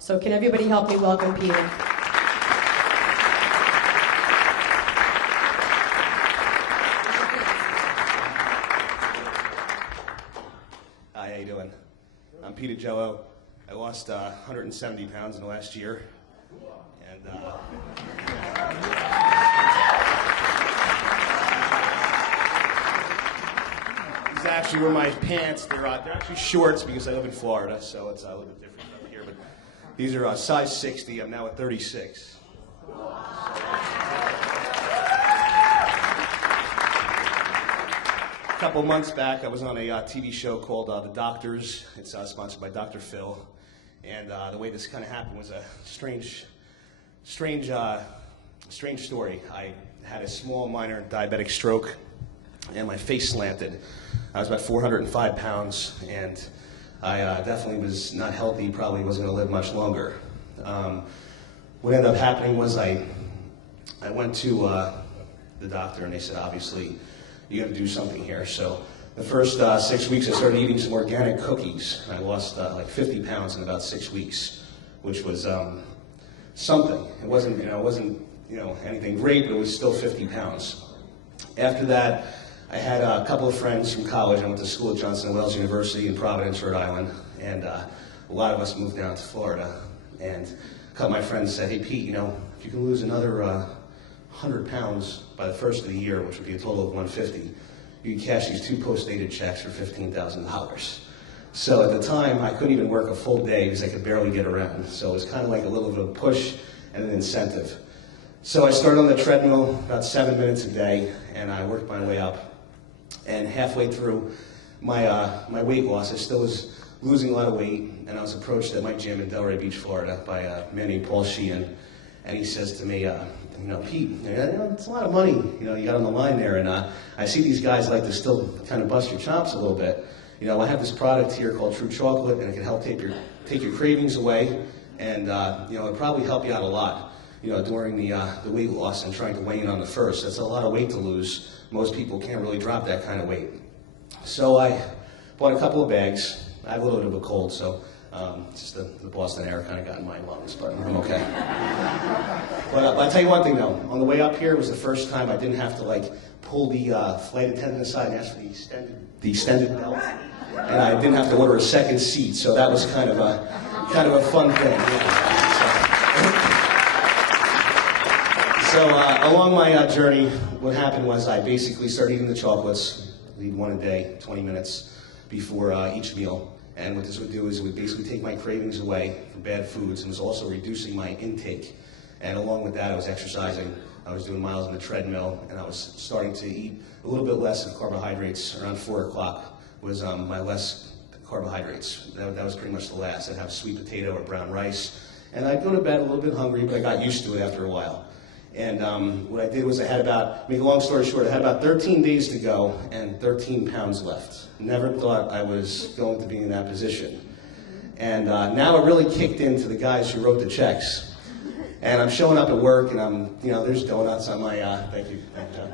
So can everybody help me welcome Peter? Hi, how you doing? I'm Peter Ajello. I lost 170 pounds in the last year. And these actually were my pants. They're actually shorts because I live in Florida, so it's a little bit different up here. But these are size 60. I'm now at 36. A couple months back, I was on a TV show called The Doctors. It's sponsored by Dr. Phil. And the way this kind of happened was a strange story. I had a small, minor diabetic stroke, and my face slanted. I was about 405 pounds, and I definitely was not healthy, probably wasn't going to live much longer. What ended up happening was I went to the doctor, and they said, obviously, you got to do something here. So the first 6 weeks, I started eating some organic cookies. I lost like 50 pounds in about 6 weeks, which was something. It wasn't anything great, but it was still 50 pounds. After that, I had a couple of friends from college. I went to school at Johnson & Wales University in Providence, Rhode Island, and a lot of us moved down to Florida. And a couple of my friends said, hey, Pete, if you can lose another 100 pounds by the first of the year, which would be a total of 150, you can cash these 2 post-dated checks for $15,000. So at the time, I couldn't even work a full day because I could barely get around. So it was kind of like a little bit of a push and an incentive. So I started on the treadmill about 7 minutes a day, and I worked my way up. And halfway through my weight loss, I still was losing a lot of weight, and I was approached at my gym in Delray Beach, Florida, by a man named Paul Sheehan, and he says to me, Pete, it's a lot of money, you got on the line there, and I see these guys like to still kind of bust your chops a little bit. I have this product here called True Chocolate, and it can help take your cravings away, and it'll probably help you out a lot, during the weight loss and trying to weigh in on the first. That's a lot of weight to lose. Most people can't really drop that kind of weight. So I bought a couple of bags. I have a little bit of a cold, so just the Boston air kind of got in my lungs, but I'm okay. But I'll tell you one thing though, on the way up here, it was the first time I didn't have to pull the flight attendant aside and ask for the extended belt, and I didn't have to order a second seat, so that was kind of a fun thing. Yeah. So along my journey, what happened was I basically started eating the chocolates, I'd eat one a day, 20 minutes before each meal. And what this would do is it would basically take my cravings away from bad foods, and was also reducing my intake. And along with that, I was exercising. I was doing miles on the treadmill, and I was starting to eat a little bit less of carbohydrates. Around 4 o'clock was my less carbohydrates. That was pretty much the last. I'd have sweet potato or brown rice. And I'd go to bed a little bit hungry, but I got used to it after a while. And what I did was I had make a long story short, I had about 13 days to go and 13 pounds left. Never thought I was going to be in that position. And now it really kicked into the guys who wrote the checks. And I'm showing up at work, and there's donuts on my, thank you, John.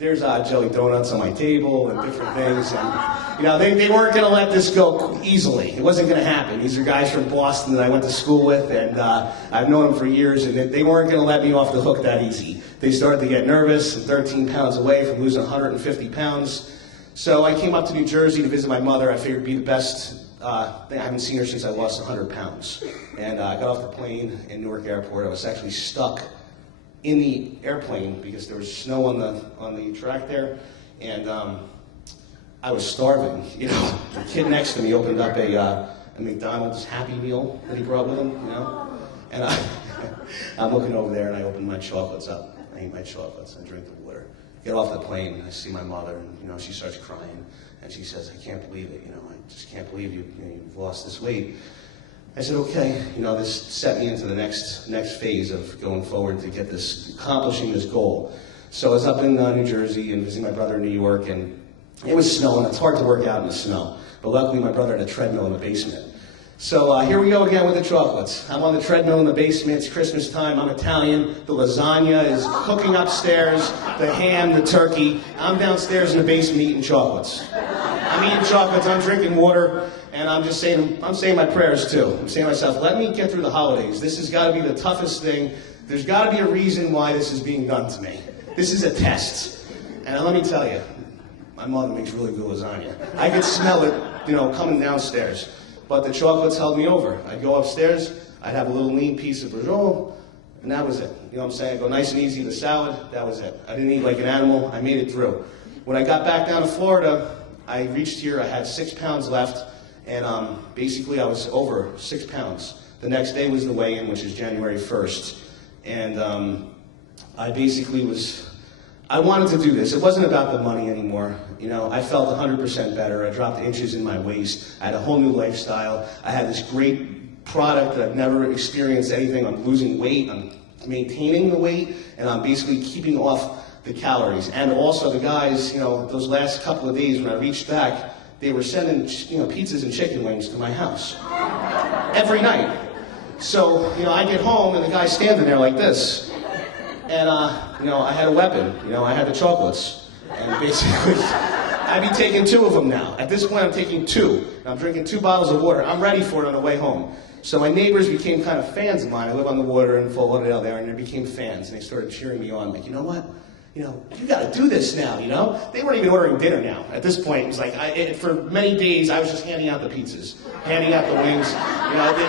There's jelly donuts on my table and different things. And, they weren't going to let this go easily. It wasn't going to happen. These are guys from Boston that I went to school with, and I've known them for years, and they weren't going to let me off the hook that easy. They started to get nervous. I'm 13 pounds away from losing 150 pounds. So I came up to New Jersey to visit my mother. I figured it'd be the best thing. I haven't seen her since I lost 100 pounds. And I got off the plane in Newark Airport. I was actually stuck in the airplane because there was snow on the track there, and I was starving. The kid next to me opened up a McDonald's Happy Meal that he brought with him, and I'm looking over there, and I open my chocolates up. I eat my chocolates, I drink the water. Get off the plane, and I see my mother, and she starts crying, and she says, "I can't believe it. I just can't believe you've lost this weight." I said, okay, this set me into the next phase of going forward to accomplishing this goal. So I was up in New Jersey and visiting my brother in New York, and it was snowing. It's hard to work out in the snow. But luckily, my brother had a treadmill in the basement. So here we go again with the chocolates. I'm on the treadmill in the basement. It's Christmas time. I'm Italian. The lasagna is cooking upstairs, the ham, the turkey. I'm downstairs in the basement eating chocolates. I'm eating chocolates, I'm drinking water, and I'm saying my prayers too. I'm saying to myself, let me get through the holidays. This has got to be the toughest thing. There's got to be a reason why this is being done to me. This is a test. And let me tell you, my mother makes really good lasagna. I could smell it, coming downstairs. But the chocolates held me over. I'd go upstairs, I'd have a little lean piece of brajol, and that was it. You know what I'm saying? I'd go nice and easy to the salad, that was it. I didn't eat like an animal, I made it through. When I got back down to Florida, I reached here, I had 6 pounds left, and basically I was over 6 pounds. The next day was the weigh-in, which is January 1st. And I wanted to do this. It wasn't about the money anymore. I felt 100% better. I dropped inches in my waist. I had a whole new lifestyle. I had this great product that I've never experienced anything. I'm losing weight. I'm maintaining the weight, and I'm basically keeping off the calories. And also the guys, those last couple of days when I reached back, they were sending, pizzas and chicken wings to my house every night. So, I get home and the guy's standing there like this. And, I had a weapon. I had the chocolates. And basically, I'd be taking 2 of them now. At this point, I'm taking 2. I'm drinking 2 bottles of water. I'm ready for it on the way home. So my neighbors became kind of fans of mine. I live on the water in Fort Lauderdale there, and they became fans. And they started cheering me on, like, you know what? You got to do this now, They weren't even ordering dinner now. At this point, it was like, for many days, I was just handing out the pizzas, handing out the wings.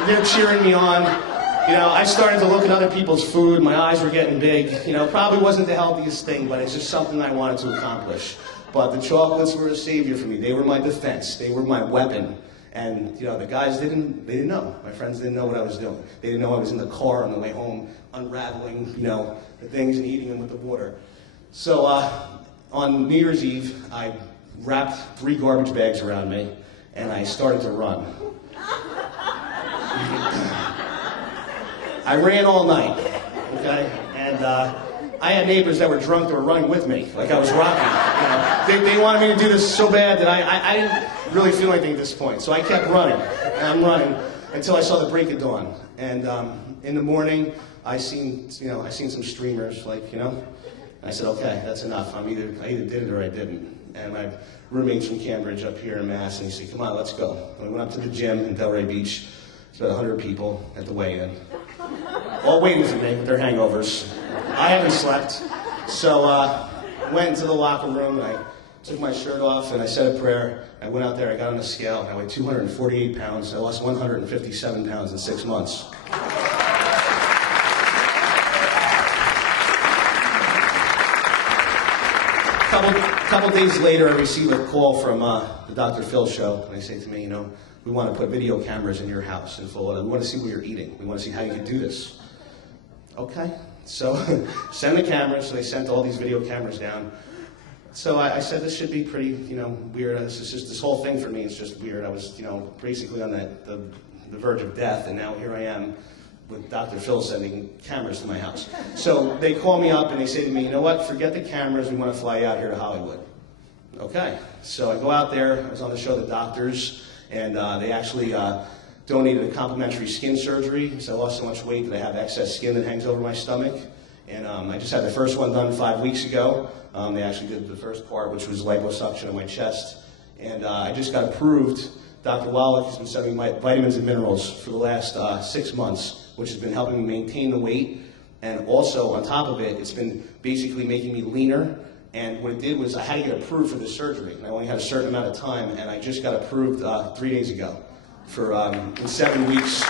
They're cheering me on. I started to look at other people's food. My eyes were getting big. Probably wasn't the healthiest thing, but it's just something I wanted to accomplish. But the chocolates were a savior for me. They were my defense. They were my weapon. And, the guys they didn't know. My friends didn't know what I was doing. They didn't know I was in the car on the way home, unraveling, the things and eating them with the water. So, on New Year's Eve, I wrapped 3 garbage bags around me, and I started to run. I ran all night, okay? And I had neighbors that were drunk that were running with me, like I was rocking. They wanted me to do this so bad that I didn't really feel anything at this point. So I kept running, and I'm running until I saw the break of dawn. And in the morning, I seen some streamers, I said, okay, that's enough. I either did it or I didn't. And my roommate's from Cambridge up here in Mass, and he said, come on, let's go. And we went up to the gym in Delray Beach. There's about 100 people at the weigh-in, all waiting for me with their hangovers. I haven't slept. So went into the locker room, and I took my shirt off, and I said a prayer. I went out there, I got on the scale, and I weighed 248 pounds. I lost 157 pounds in 6 months. A couple days later, I received a call from the Dr. Phil show, and they say to me, we want to put video cameras in your house in Florida. We want to see what you're eating. We want to see how you can do this. Okay, so send the cameras. So they sent all these video cameras down. So I said this should be pretty, weird. This whole thing for me is just weird. I was, basically on the verge of death, and now here I am with Dr. Phil sending cameras to my house. So they call me up and they say to me, you know what, forget the cameras, we want to fly you out here to Hollywood. Okay, so I go out there, I was on the show The Doctors, and they actually donated a complimentary skin surgery because I lost so much weight that I have excess skin that hangs over my stomach. And I just had the first one done 5 weeks ago. They actually did the first part, which was liposuction on my chest. And I just got approved. Dr. Wallach has been sending me vitamins and minerals for the last 6 months, which has been helping me maintain the weight. And also, on top of it, it's been basically making me leaner. And what it did was I had to get approved for this surgery. And I only had a certain amount of time, and I just got approved 3 days ago. For in 7 weeks,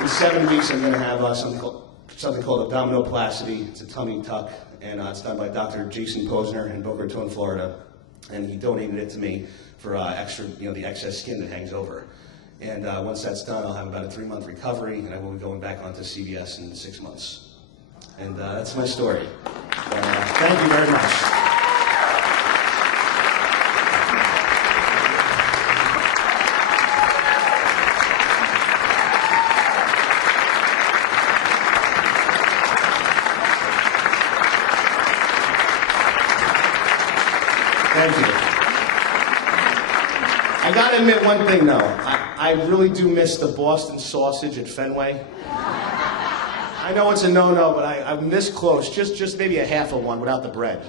in 7 weeks I'm going to have something called abdominoplasty. It's a tummy tuck, and it's done by Dr. Jason Posner in Boca Raton, Florida. And he donated it to me for extra, the excess skin that hangs over. And once that's done, I'll have about a 3-month recovery, and I will be going back onto CBS in 6 months. And that's my story. Thank you very much. Thank you. I gotta admit one thing though. I really do miss the Boston sausage at Fenway. I know it's a no-no, but I'm this close, just maybe a half of one without the bread.